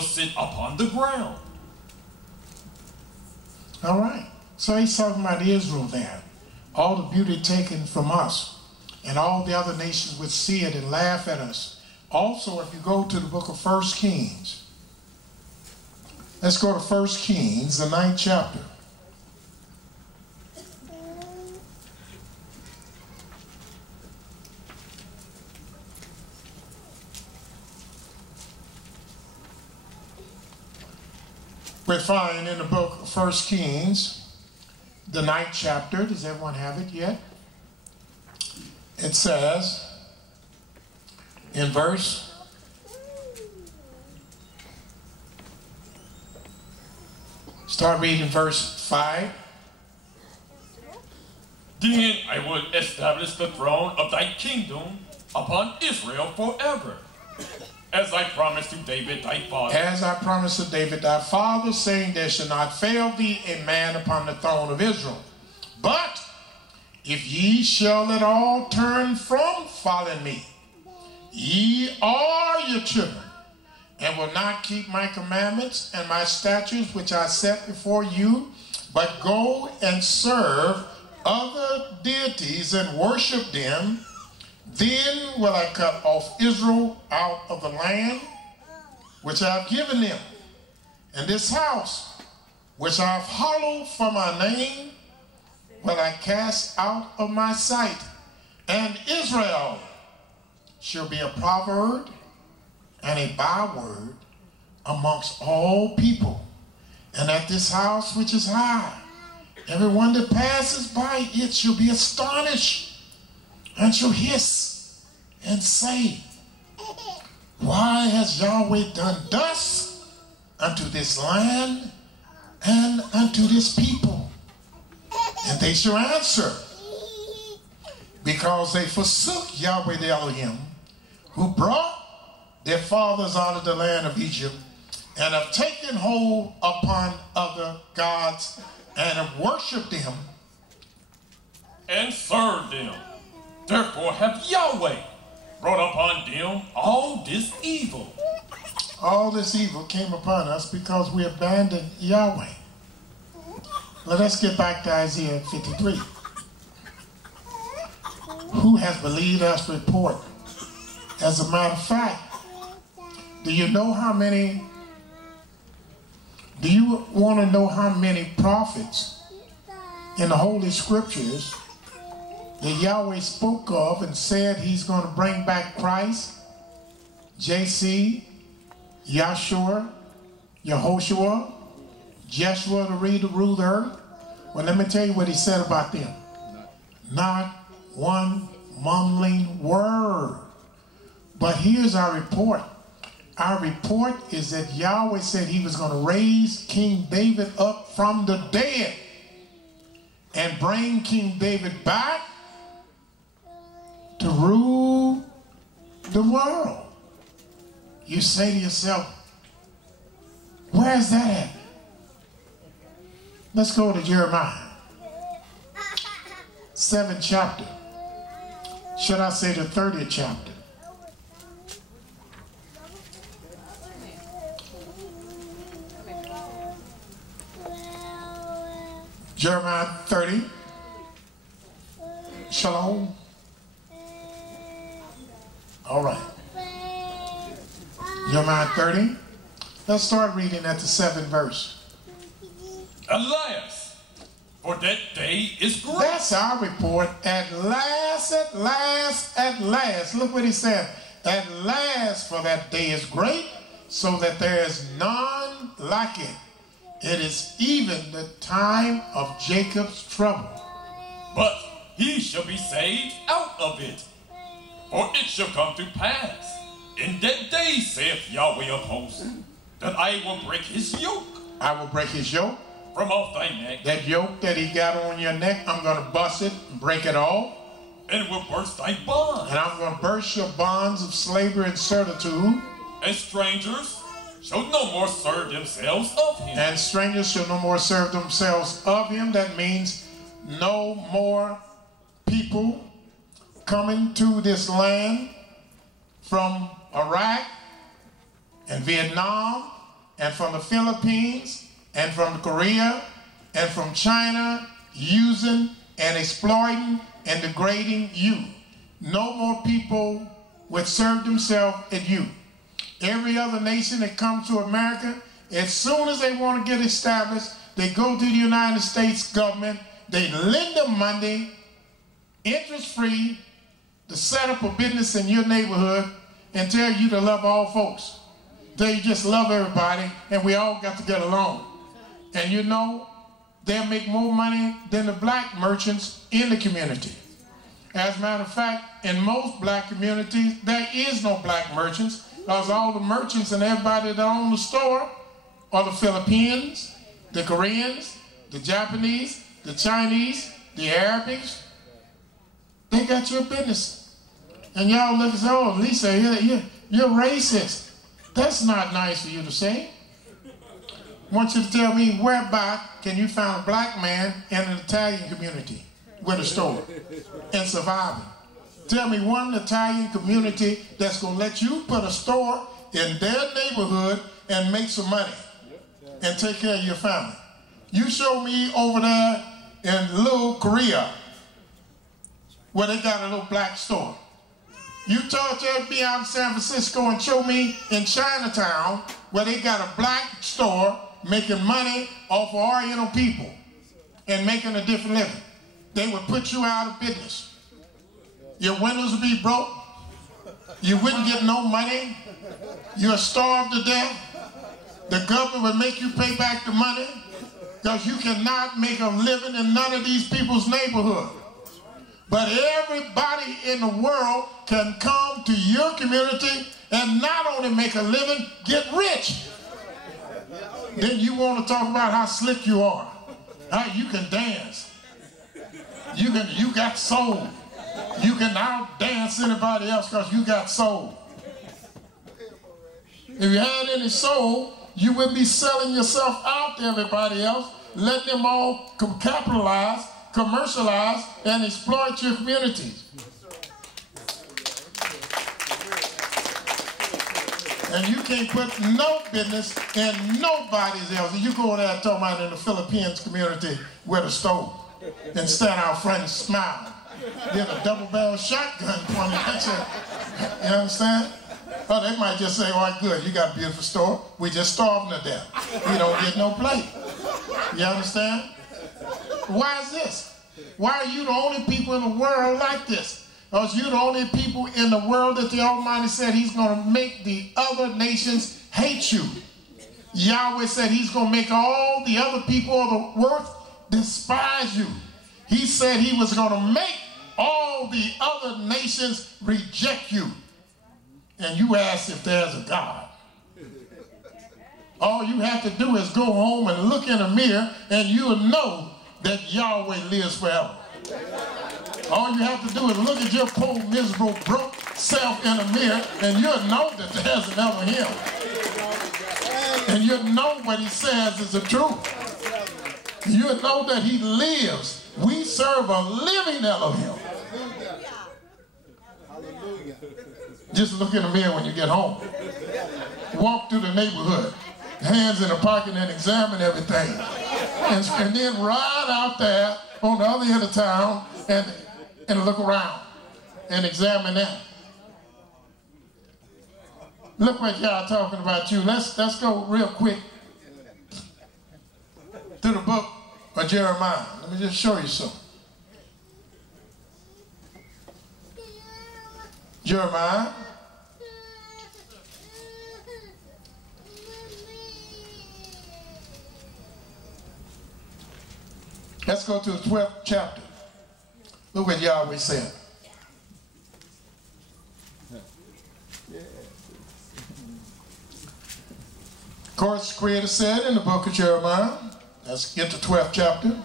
sit upon the ground. All right. So he's talking about Israel there. All the beauty taken from us. And all the other nations would see it and laugh at us. Also, if you go to the book of 1 Kings. Let's go to 1 Kings, the 9th chapter. We find in the book of 1 Kings, the 9th chapter. Does everyone have it yet? It says in verse start reading verse 5. Then I will establish the throne of thy kingdom upon Israel forever, as I promised to David thy father. As I promised to David thy father, saying, there shall not fail thee a man upon the throne of Israel. But if ye shall at all turn from following me, ye are your children, and will not keep my commandments and my statutes which I set before you, but go and serve other deities and worship them, then will I cut off Israel out of the land which I have given them, and this house which I have hallowed for my name will I cast out of my sight, and Israel shall be a proverb and a byword amongst all people. And at this house which is high, everyone that passes by it shall be astonished, and shall hiss and say, why has Yahweh done thus unto this land and unto this people? And they shall answer, because they forsook Yahweh the Elohim, who brought their fathers out of the land of Egypt, and have taken hold upon other gods, and have worshipped them, and served them. Therefore have Yahweh brought upon them all this evil. All this evil came upon us because we abandoned Yahweh. Let us get back to Isaiah 53. Who has believed us report? As a matter of fact, do you want to know how many prophets in the Holy Scriptures that Yahweh spoke of and said he's going to bring back Christ? JC, Yahshua, Yehoshua, Jeshua to rule the earth? Well, let me tell you what he said about them. Not one mumbling word. But here's our report. Our report is that Yahweh said he was going to raise King David up from the dead and bring King David back to rule the world. You say to yourself, where is that at? Let's go to Jeremiah, 7th chapter. Should I say the 30th chapter? Jeremiah 30. Shalom. All right. Jeremiah 30. Let's start reading at the 7th verse. Alas, for that day is great. That's our report. At last, at last, at last. Look what he said. At last, for that day is great, so that there is none like it. It is even the time of Jacob's trouble. But he shall be saved out of it. For it shall come to pass in that day, saith Yahweh of hosts, that I will break his yoke. I will break his yoke. From off thy neck. That yoke that he got on your neck, I'm going to bust it and break it off. And will burst thy bonds. And I'm going to burst your bonds of slavery and servitude. And strangers shall no more serve themselves of him. And strangers shall no more serve themselves of him. That means no more people coming to this land from Iraq and Vietnam and from the Philippines and from Korea and from China using and exploiting and degrading you. No more people would serve themselves at you. Every other nation that comes to America, as soon as they want to get established, they go to the United States government, they lend them money, interest-free, to set up a business in your neighborhood and tell you to love all folks. They just love everybody and we all got to get along. And you know, they'll make more money than the black merchants in the community. As a matter of fact, in most black communities, there is no black merchants because all the merchants and everybody that own the store are the Philippines, the Koreans, the Japanese, the Chinese, the Arabics. They got your business. And y'all look and say, oh, Lisa, you're racist. That's not nice for you to say. I want you to tell me whereby can you find a black man in an Italian community with a store and surviving. Tell me one Italian community that's going to let you put a store in their neighborhood and make some money and take care of your family. You show me over there in Little Korea where they got a little black store. You talk to me out in San Francisco and show me in Chinatown where they got a black store making money off of Oriental people and making a different living. They would put you out of business. Your windows would be broke. You wouldn't get no money. You're starved to death. The government would make you pay back the money because you cannot make a living in none of these people's neighborhood. But everybody in the world can come to your community and not only make a living, get rich. Then you want to talk about how slick you are, how you can dance. You got soul. You can out-dance anybody else because you got soul. If you had any soul, you would be selling yourself out to everybody else, letting them all capitalize, commercialize, and exploit your communities. And you can't put no business in nobody's else. You go there and talk about in the Philippines community with a stove and stand out front and smile. Get a double-barrel shotgun pointed at you. You understand? Oh, they might just say, all right, good, you got a beautiful store. We just starving to death. We don't get no plate. You understand? Why is this? Why are you the only people in the world like this? Because you're the only people in the world that the Almighty said he's going to make the other nations hate you. Yahweh said he's going to make all the other people of the earth despise you. He said he was going to make all the other nations reject you. And you ask if there's a God. All you have to do is go home and look in a mirror and you'll know that Yahweh lives forever. All you have to do is look at your poor, miserable, broke self in a mirror and you'll know that there's an Elohim. And you'll know what he says is the truth. You'll know that he lives. We serve a living Elohim. Just look in the mirror when you get home. Walk through the neighborhood, hands in the pocket and examine everything. And then ride out there on the other end of town and look around and examine that. Look what y'all talking about you. Let's go real quick to the book of Jeremiah. Let me just show you something. Jeremiah. Let's go to the 12th chapter. Look what Yahweh said. Of course, the Creator said in the book of Jeremiah, let's get to 12th chapter.